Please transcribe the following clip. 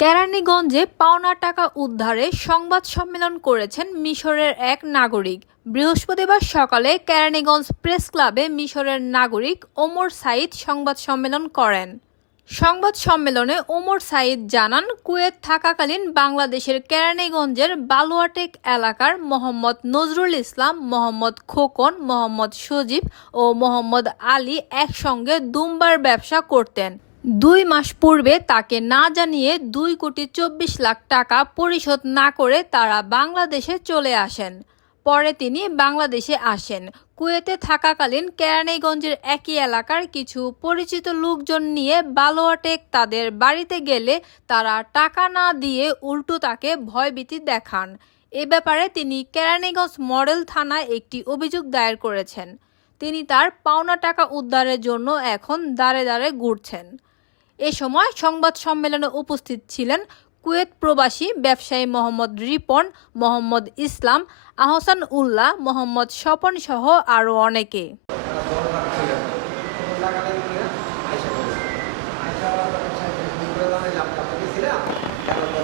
কেরানীগঞ্জে পাওনা টাকা উদ্ধারে সংবাদ সম্মেলন করেছেন মিশরের এক নাগরিক। বৃহস্পতিবার সকালে কেরানীগঞ্জ প্রেস ক্লাবে মিশরের নাগরিক ওমর সাইদ সংবাদ সম্মেলন করেন। সংবাদ সম্মেলনে ওমর সাইদ জানান, কুয়েত থাকাকালীন বাংলাদেশের কেরানীগঞ্জের বালুয়াটেক এলাকার মোহাম্মদ নজরুল ইসলাম, মোহাম্মদ খোকন, মোহাম্মদ সজীব ও মোহাম্মদ আলী একসঙ্গে দুমবার ব্যবসা করতেন। দুই মাস পূর্বে তাকে না জানিয়ে দুই কোটি চব্বিশ লাখ টাকা পরিশোধ না করে তারা বাংলাদেশে চলে আসেন। পরে তিনি বাংলাদেশে আসেন। কুয়েতে থাকাকালীন কেরানীগঞ্জের একই এলাকার কিছু পরিচিত লোকজন নিয়ে বালোয়াটেক তাদের বাড়িতে গেলে তারা টাকা না দিয়ে উল্টো তাকে ভয়ভীতি দেখান। এ ব্যাপারে তিনি কেরানীগঞ্জ মডেল থানায় একটি অভিযোগ দায়ের করেছেন। তিনি তার পাওনা টাকা উদ্ধারের জন্য এখন দাঁড়ে দাঁড়ে ঘুরছেন। এ সময় সংবাদ সম্মেলনে উপস্থিত ছিলেন কুয়েত প্রবাসী ব্যবসায়ী মোহাম্মদ রিপন, মোহাম্মদ ইসলাম, আহসান উল্লাহ, মোহাম্মদ স্বপন সহ আরও অনেকে।